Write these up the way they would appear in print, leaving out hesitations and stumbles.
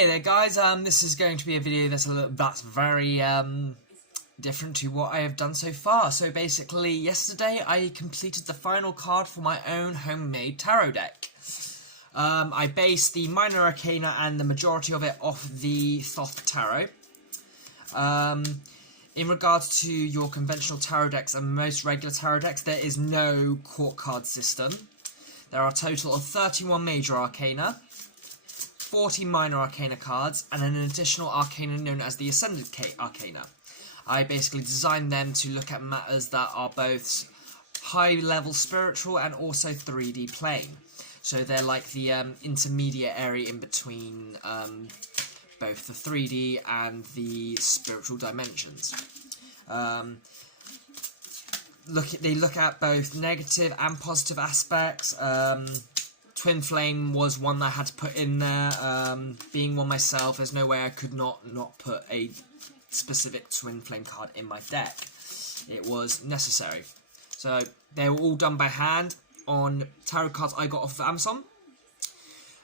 Hey there guys, this is going to be a video that's very different to what I have done so far. So basically, yesterday I completed the final card for my own homemade tarot deck. I based the Minor Arcana and the majority of it off the T.o.t.E tarot. In regards to your conventional tarot decks and most regular tarot decks, there is no court card system. There are a total of 31 Major Arcana, 40 Minor Arcana cards, and an additional Arcana known as the Ascended Arcana. I basically designed them to look at matters that are both high-level spiritual and also 3D plane. So they're like the intermediate area in between both the 3D and the spiritual dimensions. They look at both negative and positive aspects. Twin Flame was one that I had to put in there. Being one myself, there's no way I could not put a specific Twin Flame card in my deck. It was necessary. So they were all done by hand on tarot cards I got off of Amazon.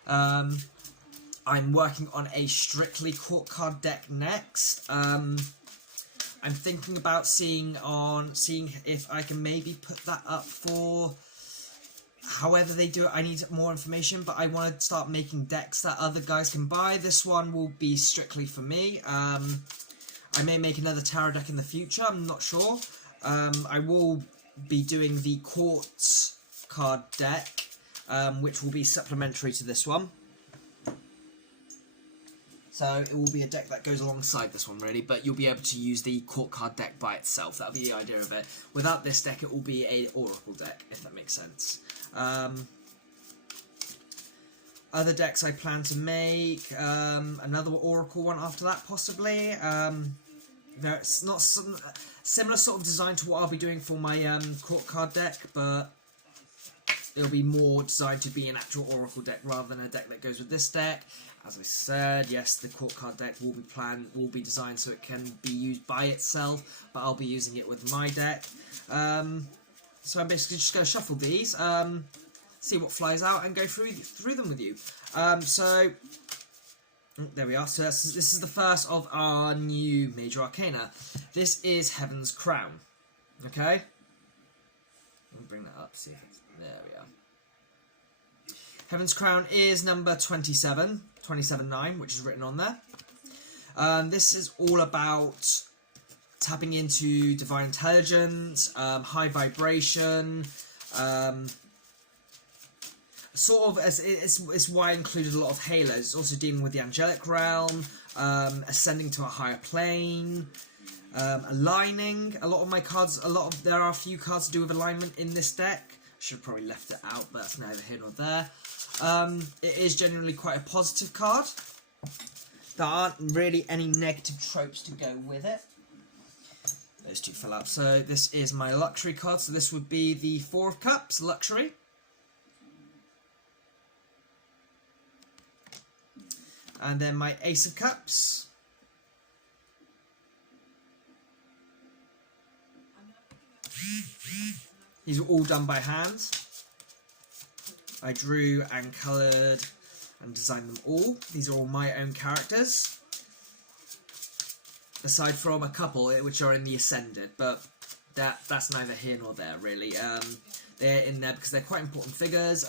I'm working on a strictly court card deck next. I'm thinking about seeing if I can maybe put that up for however they do it. I need more information, but I want to start making decks that other guys can buy. This one will be strictly for me. I may make another tarot deck in the future, I'm not sure. I will be doing the quartz card deck, which will be supplementary to this one. So it will be a deck that goes alongside this one, really, but you'll be able to use the court card deck by itself. That'll be the idea of it. Without this deck, it will be an oracle deck, if that makes sense. Other decks I plan to make, another oracle one after that, possibly. It's not some similar sort of design to what I'll be doing for my court card deck, but it'll be more designed to be an actual oracle deck rather than a deck that goes with this deck. As I said, yes, the court card deck will be designed so it can be used by itself, but I'll be using it with my deck. So I'm basically just going to shuffle these, see what flies out, and go through them with you. There we are. So this is the first of our new Major Arcana. This is Heaven's Crown. Okay? Let me bring that up, see if it's... There we are. Heaven's Crown is number 279, which is written on there. This is all about tapping into divine intelligence, high vibration, sort of, it's why I included a lot of halos. It's also dealing with the angelic realm, ascending to a higher plane, aligning. A lot of my cards, there are a few cards to do with alignment in this deck. Should have probably left it out, but that's neither here nor there. It is generally quite a positive card. There aren't really any negative tropes to go with it. Those two fell out. So this is my luxury card. So this would be the Four of Cups, luxury. And then my Ace of Cups. These are all done by hand. I drew and coloured and designed them all. These are all my own characters. Aside from a couple which are in the Ascended, but that's neither here nor there, really. They're in there because they're quite important figures.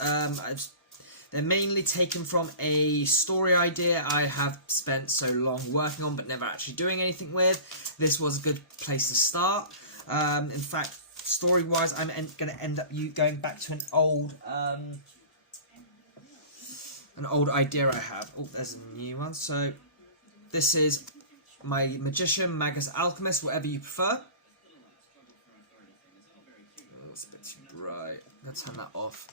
They're mainly taken from a story idea I have spent so long working on but never actually doing anything with. This was a good place to start. In fact, story-wise, I'm going to end up going back to an old idea I have. Oh, there's a new one. So this is my Magician, Magus, Alchemist, whatever you prefer. Oh, it's a bit too bright. Let's turn that off.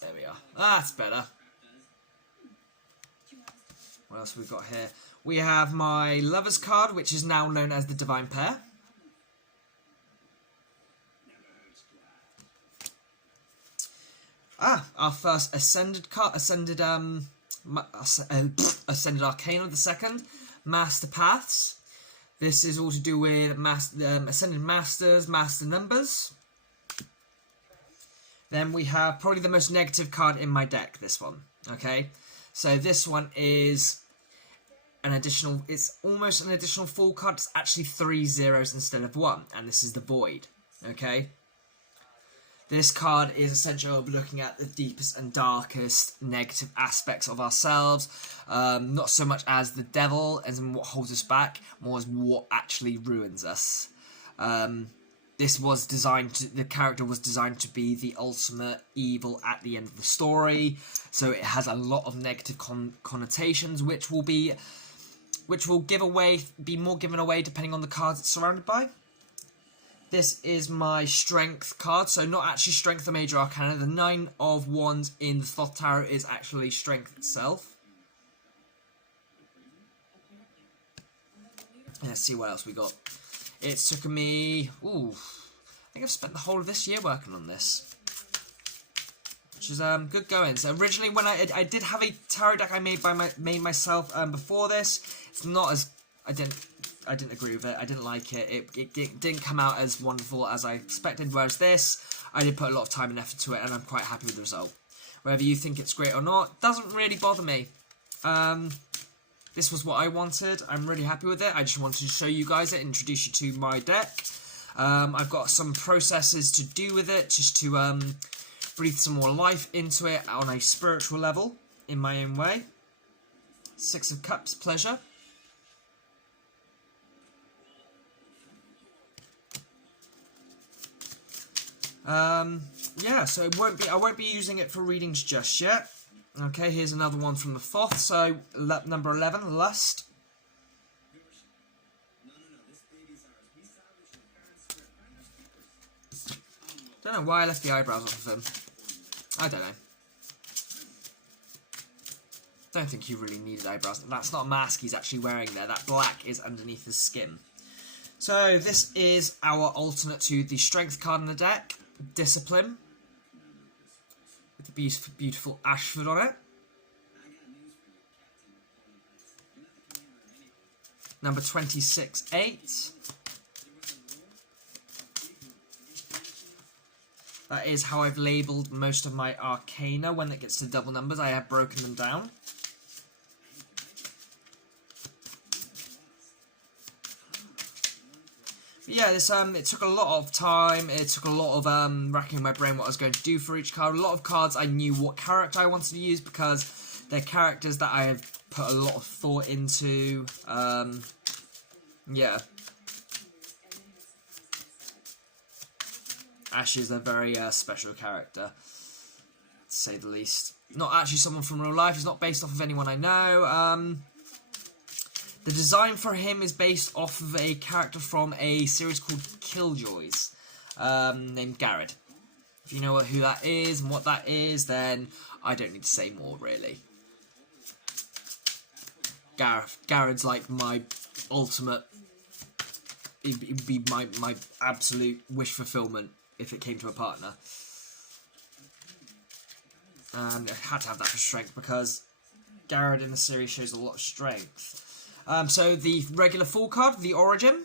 There we are. That's better. What else have we got here? We have my Lover's card, which is now known as the Divine Pair. Our first Ascended card, Ascended Arcana, the second, Master Paths. This is all to do with Ascended Masters, Master Numbers. Then we have probably the most negative card in my deck, this one, okay? So this one is an additional, it's almost an additional full card. It's actually 3 zeros instead of 1, and this is the Void. Okay, this card is essentially looking at the deepest and darkest negative aspects of ourselves, not so much as the devil as in what holds us back, more as what actually ruins us. This was designed to, the character was designed to be the ultimate evil at the end of the story, so it has a lot of negative connotations, which will be more given away depending on the cards it's surrounded by. This is my strength card, so not actually strength or major arcana. The 9 of Wands in the Thoth Tarot is actually strength itself. Let's see what else we got. It's taken me, I think I've spent the whole of this year working on this, which is good going. So originally, when I did have a tarot deck I made myself before this. It's not as, I didn't agree with it. I didn't like it. It didn't come out as wonderful as I expected. Whereas this, I did put a lot of time and effort to it, and I'm quite happy with the result. Whether you think it's great or not, doesn't really bother me. This was what I wanted. I'm really happy with it. I just wanted to show you guys it, introduce you to my deck. I've got some processes to do with it, just to breathe some more life into it on a spiritual level, in my own way. 6 of Cups, pleasure. Yeah, so I won't be using it for readings just yet. Okay, here's another one from the Thoth. So number 11, Lust. Don't know why I left the eyebrows off of him. I don't know. Don't think he really needed eyebrows. That's not a mask he's actually wearing there. That black is underneath his skin. So this is our alternate to the strength card in the deck, Discipline, with the beautiful Ashford on it. Number 26, 8. That is how I've labelled most of my arcana. When it gets to double numbers, I have broken them down. But yeah, this it took a lot of time. It took a lot of racking my brain what I was going to do for each card. A lot of cards I knew what character I wanted to use because they're characters that I have put a lot of thought into. Yeah. Ash is a very special character, to say the least. Not actually someone from real life. He's not based off of anyone I know. The design for him is based off of a character from a series called Killjoys, named Garrett. If you know who that is and what that is, then I don't need to say more, really. Garrett's like my ultimate, it'd be my absolute wish fulfillment if it came to a partner. I had to have that for strength because Garrett in the series shows a lot of strength. So the regular full card, the Origin.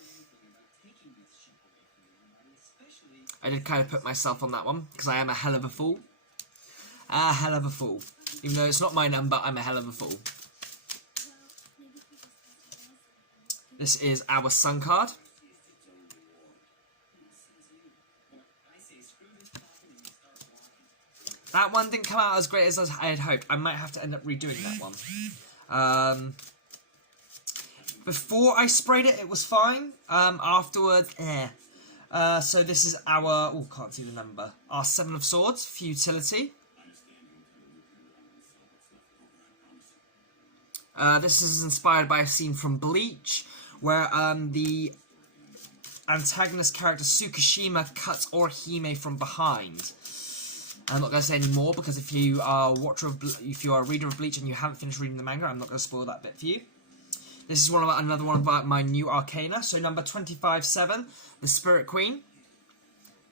I did kind of put myself on that one because I am a hell of a fool. A hell of a fool. Even though it's not my number, I'm a hell of a fool. This is our Sun card. That one didn't come out as great as I had hoped. I might have to end up redoing that one. Before I sprayed it, it was fine. Afterwards, so this is our, can't see the number. Our 7 of Swords, Futility. This is inspired by a scene from Bleach, where the antagonist character Tsukishima cuts Orihime from behind. I'm not going to say any more because if you are a reader of Bleach and you haven't finished reading the manga, I'm not going to spoil that bit for you. This is another one of my new arcana. So number 25-7, the Spirit Queen.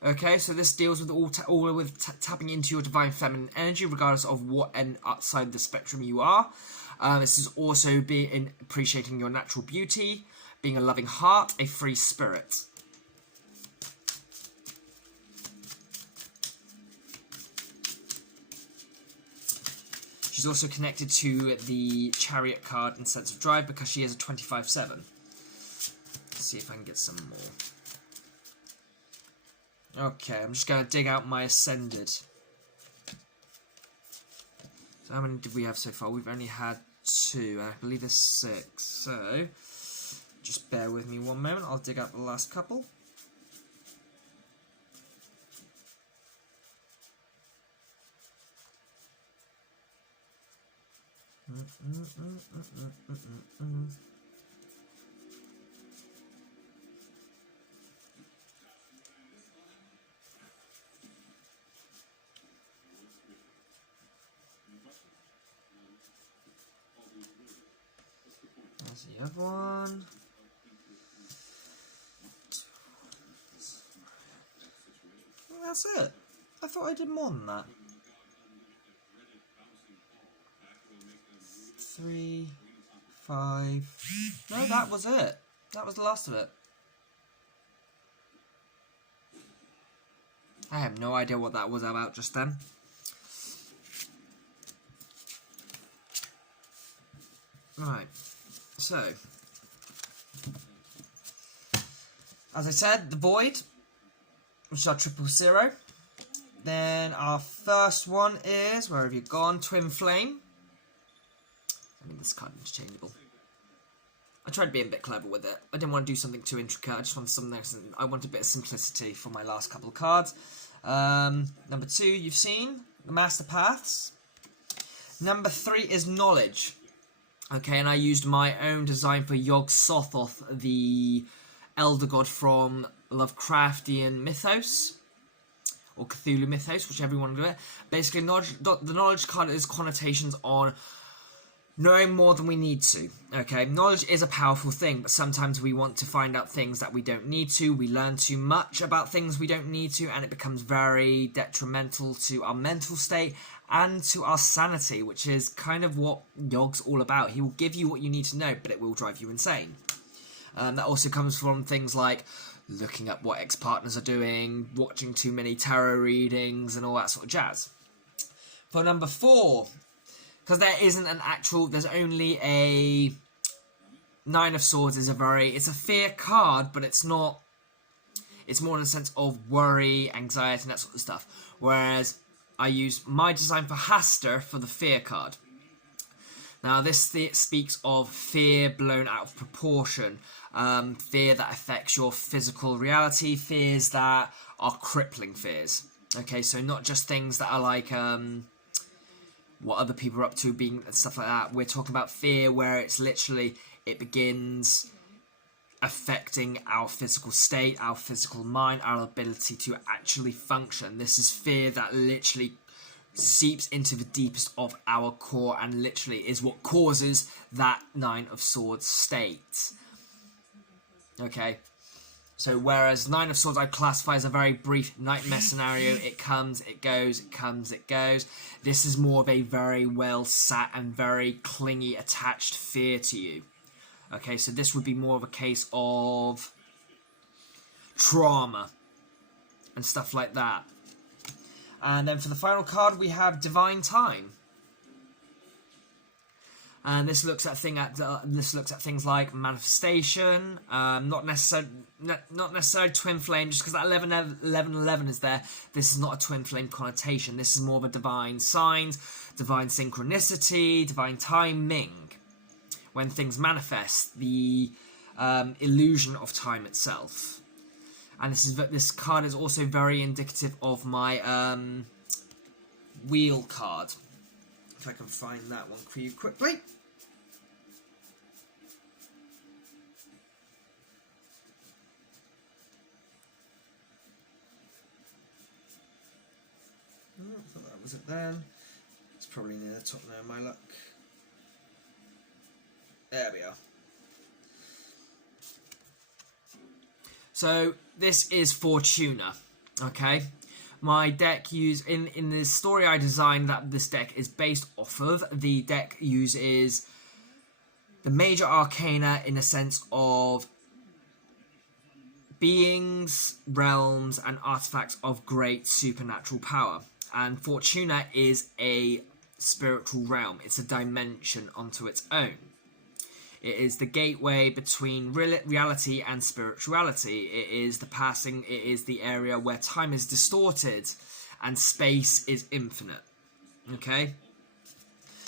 Okay, so this deals with all with tapping into your divine feminine energy, regardless of what end outside the spectrum you are. This is also in appreciating your natural beauty, being a loving heart, a free spirit. She's also connected to the Chariot card in Sense of Drive because she is a 25/7. Let's see if I can get some more. Okay, I'm just going to dig out my Ascended. So how many did we have so far? We've only had 2, I believe there's 6. So, just bear with me one moment, I'll dig out the last couple. There's the other one. Well, that's it. I thought I did more than that. 3, 5. No, that was it. That was the last of it. I have no idea what that was about just then. Right. So, as I said, the Void, which is our 000. Then our first one is, where have you gone? Twin Flame. I mean, this card is interchangeable. I tried being a bit clever with it. I didn't want to do something too intricate. I just wanted something. I want a bit of simplicity for my last couple of cards. Number 2, you've seen the Master Paths. Number 3 is Knowledge. Okay, and I used my own design for Yog-Sothoth, the Elder God from Lovecraftian mythos, or Cthulhu mythos, whichever you want to do it. Basically, the Knowledge card is connotations on knowing more than we need to. Okay, knowledge is a powerful thing, but sometimes we want to find out things that we don't need to. We learn too much about things we don't need to, and it becomes very detrimental to our mental state and to our sanity, which is kind of what Yog's all about. He will give you what you need to know, but it will drive you insane. That also comes from things like looking up what ex-partners are doing, watching too many tarot readings, and all that sort of jazz. For number 4, because there isn't an actual, there's only a 9 of Swords is it's a fear card, but it's not, it's more in a sense of worry, anxiety, and that sort of stuff. Whereas I use my design for Haster for the fear card. Now this speaks of fear blown out of proportion, fear that affects your physical reality, fears that are crippling fears. Okay, so not just things that are like what other people are up to, being and stuff like that. We're talking about fear where it's literally, it begins affecting our physical state, our physical mind, our ability to actually function. This is fear that literally seeps into the deepest of our core and literally is what causes that 9 of Swords state. Okay, so whereas 9 of Swords I classify as a very brief nightmare scenario, it comes, it goes, it comes, it goes. This is more of a very well sat and very clingy, attached fear to you. Okay, so this would be more of a case of trauma and stuff like that. And then for the final card we have Divine Time. And this looks at things like manifestation, not necessarily twin flame, just because that 11 is there. This is not a twin flame connotation. This is more of a divine signs, divine synchronicity, divine timing. When things manifest, the illusion of time itself. And this card is also very indicative of my wheel card. If I can find that one for you quickly. Oh, I thought that was it then. It's probably near the top now, my luck. There we are. So this is Fortuna, okay? My deck in the story I designed that this deck is based off of, the deck uses the major arcana in a sense of beings, realms, and artifacts of great supernatural power. And Fortuna is a spiritual realm. It's a dimension onto its own. It is the gateway between reality and spirituality. It is the passing, it is the area where time is distorted and space is infinite. Okay?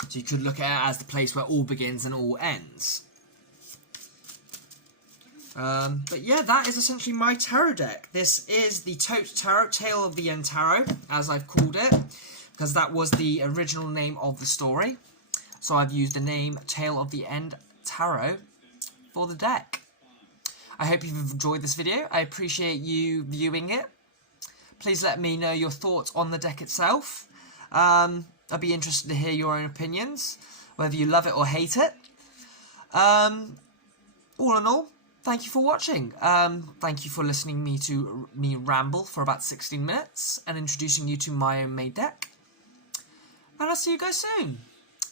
So you could look at it as the place where all begins and all ends. But yeah, that is essentially my tarot deck. This is the T.o.t.E Tarot, Tale of the End Tarot, as I've called it, because that was the original name of the story. So I've used the name Tale of the End Tarot for the deck. I hope you've enjoyed this video. I appreciate you viewing it. Please let me know your thoughts on the deck itself. I'd be interested to hear your own opinions, whether you love it or hate it. All in all, thank you for watching. Thank you for listening to me ramble for about 16 minutes and introducing you to my own made deck. And I'll see you guys soon.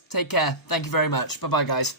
Take care. Thank you very much. Bye-bye, guys.